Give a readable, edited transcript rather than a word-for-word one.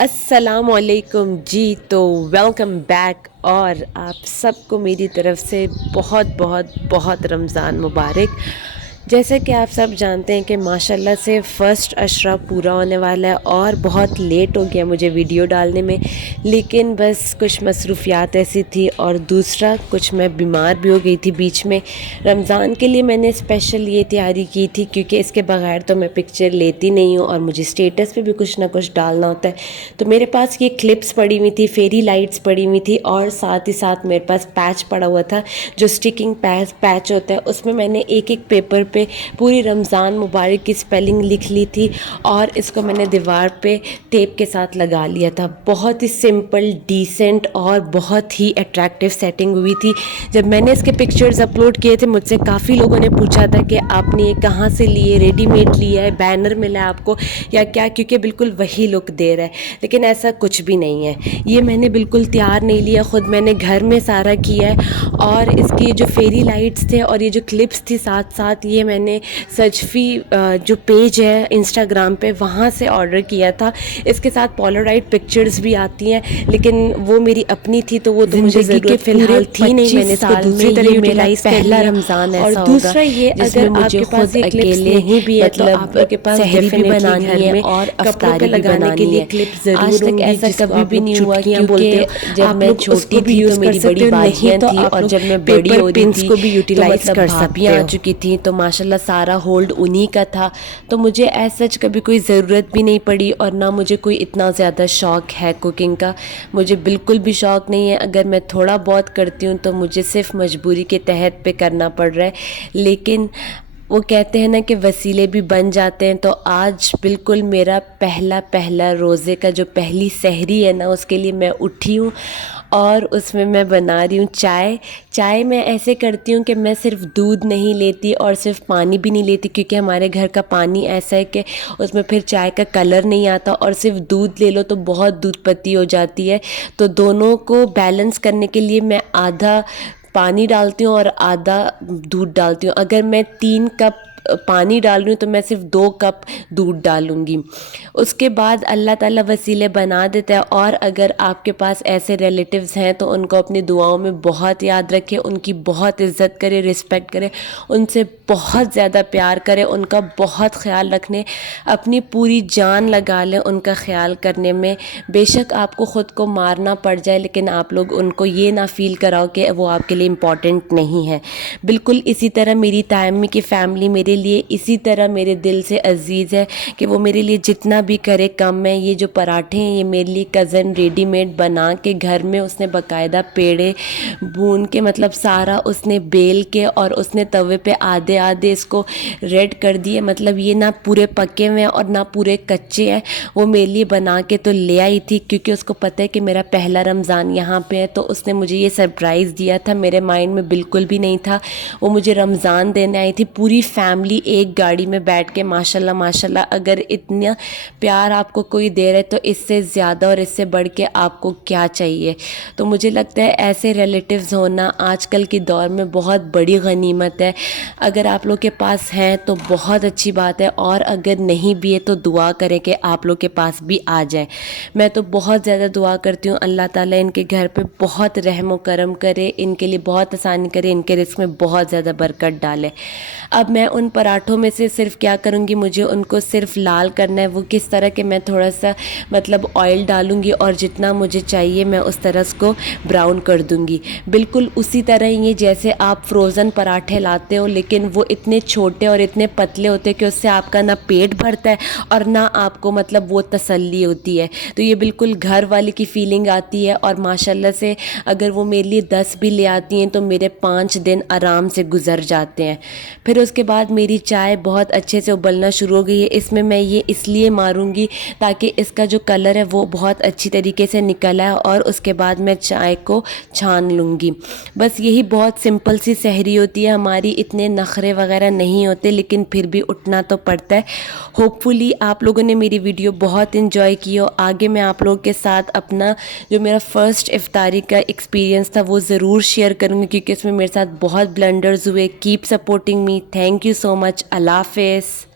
अस्सलामुअलैकुम जी। तो welcome back और आप सबको मेरी तरफ़ से बहुत बहुत बहुत रमज़ान मुबारक। जैसे कि आप सब जानते हैं कि माशाल्लाह से फ़र्स्ट अशरा पूरा होने वाला है और बहुत लेट हो गया मुझे वीडियो डालने में, लेकिन बस कुछ मसरूफ़ियात ऐसी थी और दूसरा कुछ मैं बीमार भी हो गई थी बीच में। रमज़ान के लिए मैंने स्पेशल ये तैयारी की थी क्योंकि इसके बगैर तो मैं पिक्चर लेती नहीं हूँ और मुझे स्टेटस पे भी कुछ ना कुछ डालना होता है। तो मेरे पास ये क्लिप्स पड़ी हुई थी, फेरी लाइट्स पड़ी हुई थी और साथ ही साथ मेरे पास पैच पड़ा हुआ था जो स्टिकिंग पैच होता है। उसमें मैंने एक एक पेपर पे पूरी रमज़ान मुबारक की स्पेलिंग लिख ली थी और इसको मैंने दीवार पे टेप के साथ लगा लिया था। बहुत ही सिंपल, डिसेंट और बहुत ही अट्रैक्टिव सेटिंग हुई थी। जब मैंने इसके पिक्चर्स अपलोड किए थे मुझसे काफ़ी लोगों ने पूछा था कि आपने ये कहाँ से लिए, रेडीमेड लिया है, बैनर मिला है आपको या क्या, क्योंकि बिल्कुल वही लुक दे रहा है। लेकिन ऐसा कुछ भी नहीं है, ये मैंने बिल्कुल तैयार नहीं लिया, ख़ुद मैंने घर में सारा किया है। और इसकी जो फेरी लाइट्स थे और ये जो क्लिप्स थी साथ साथ, ये मैंने सजफ़ी जो पेज है इंस्टाग्राम पे वहाँ से ऑर्डर किया था। इसके साथ पोलराइड पिक्चर्स भी आती हैं, लेकिन वो मेरी अपनी थी तो वो तो मुझे ज़रूरत फ़िलहाल थी नहीं। मैंने इसको दूसरी तरह यूटिलाइज़ पहला रमज़ान और दूसरा ये अगर आपके पास ये क्लिप्स नहीं भी है तो आप लोग के पास सहरी भी बनानी है और कपड़ों पे लगाने के लिए क्लिप ज़रूर होंगी। ऐसा कभी भी नहीं हुआ क्योंकि जब मैं छोटी थी तो मेरी बड़ी बाजियाँ थी और जब मैं बड़ी हो रही थी को भी यूटिलाइज़ कर सकते हो। आ चुकी थी तो माशाल्लाह सारा होल्ड उन्हीं का था, तो मुझे एज सच कभी कोई ज़रूरत भी नहीं पड़ी और ना मुझे कोई इतना ज़्यादा शौक़ है कुकिंग का। मुझे बिल्कुल भी शौक़ नहीं है, अगर मैं थोड़ा बहुत करती हूँ तो मुझे सिर्फ मजबूरी के तहत पे करना पड़ रहा है। लेकिन वो कहते हैं ना कि वसीले भी बन जाते हैं। तो आज बिल्कुल मेरा पहला रोज़े का जो पहली सहरी है ना, उसके लिए मैं उठी हूँ और उसमें मैं बना रही हूँ चाय मैं ऐसे करती हूँ कि मैं सिर्फ दूध नहीं लेती और सिर्फ पानी भी नहीं लेती, क्योंकि हमारे घर का पानी ऐसा है कि उसमें फिर चाय का कलर नहीं आता, और सिर्फ दूध ले लो तो बहुत दूध पत्ती हो जाती है। तो दोनों को बैलेंस करने के लिए मैं आधा पानी डालती हूँ और आधा दूध डालती हूँ। अगर मैं 3 कप पानी डाल रही हूँ तो मैं सिर्फ 2 कप दूध डालूँगी। उसके बाद अल्लाह ताला वसीले बना देता है। और अगर आपके पास ऐसे रिलेटिव्स हैं तो उनको अपनी दुआओं में बहुत याद रखें, उनकी बहुत इज़्ज़त करें, रिस्पेक्ट करें, उनसे बहुत ज़्यादा प्यार करें, उनका बहुत ख्याल रखने, अपनी पूरी जान लगा लें उनका ख्याल करने में। बेशक आपको ख़ुद को मारना पड़ जाए, लेकिन आप लोग उनको ये ना फ़ील कराओ कि वो आपके लिए इम्पॉर्टेंट नहीं है। बिल्कुल इसी तरह मेरी तायम्मी की फ़ैमिली मेरे लिए इसी तरह मेरे दिल से अज़ीज़ है कि वो मेरे लिए जितना भी करे कम है। ये जो पराठे हैं ये मेरे लिए कज़न रेडीमेड बना के घर में उसने बाकायदा पेड़े भून के, मतलब सारा उसने बेल के और उसने तवे पे आधे आधे इसको रेड कर दिए। मतलब ये ना पूरे पके हुए हैं और ना पूरे कच्चे हैं। वो मेरे लिए बना के तो ले आई थी क्योंकि उसको पता है कि मेरा पहला रमज़ान यहाँ पे है, तो उसने मुझे ये सरप्राइज़ दिया था। मेरे माइंड में बिल्कुल भी नहीं था। वो मुझे रमज़ान देने आई थी, पूरी फैमिली एक गाड़ी में बैठ के। माशाल्लाह माशाल्लाह, अगर इतना प्यार आपको कोई दे रहा है तो इससे ज़्यादा और इससे बढ़ के आपको क्या चाहिए। तो मुझे लगता है ऐसे रिलेटिव्स होना आजकल के दौर में बहुत बड़ी गनीमत है। अगर आप लोग के पास हैं तो बहुत अच्छी बात है, और अगर नहीं भी है तो दुआ करें कि आप लोग के पास भी आ जाए। मैं तो बहुत ज़्यादा दुआ करती हूँ अल्लाह ताला इनके घर पे बहुत रहम व करम करे, इनके लिए बहुत आसानी करे, इनके रिस्क में बहुत ज़्यादा बरकत डाले। अब मैं उन पराठों में से सिर्फ क्या करूँगी, मुझे उनको सिर्फ लाल करना है। वो किस तरह के, मैं थोड़ा सा मतलब ऑयल डालूँगी और जितना मुझे चाहिए मैं उस तरह उसको ब्राउन कर दूँगी। बिल्कुल उसी तरह ये जैसे आप फ्रोज़न पराठे लाते हो, लेकिन वो इतने छोटे और इतने पतले होते हैं कि उससे आपका ना पेट भरता है और ना आपको मतलब वो तसल्ली होती है। तो ये बिल्कुल घर वाले की फ़ीलिंग आती है। और माशाल्लाह से अगर वो मेरे लिए 10 भी ले जाती हैं तो मेरे 5 दिन आराम से गुजर जाते हैं। फिर उसके बाद मेरी चाय बहुत अच्छे से उबलना शुरू हो गई है। इसमें मैं ये इसलिए मारूंगी ताकि इसका जो कलर है वो बहुत अच्छी तरीके से निकल आए, और उसके बाद मैं चाय को छान लूँगी। बस यही बहुत सिंपल सी सहरी होती है हमारी, इतने नखरे वगैरह नहीं होते, लेकिन फिर भी उठना तो पड़ता है। होपफुली आप लोगों ने मेरी वीडियो बहुत इन्जॉय की हो। आगे मैं आप लोगों के साथ अपना जो मेरा फ़र्स्ट इफ्तारी का एक्सपीरियंस था वो ज़रूर शेयर करूँगी, क्योंकि इसमें मेरे साथ बहुत ब्लंडर्स हुए। Keep supporting me. Thank you so much. Allah हाफ़िज़।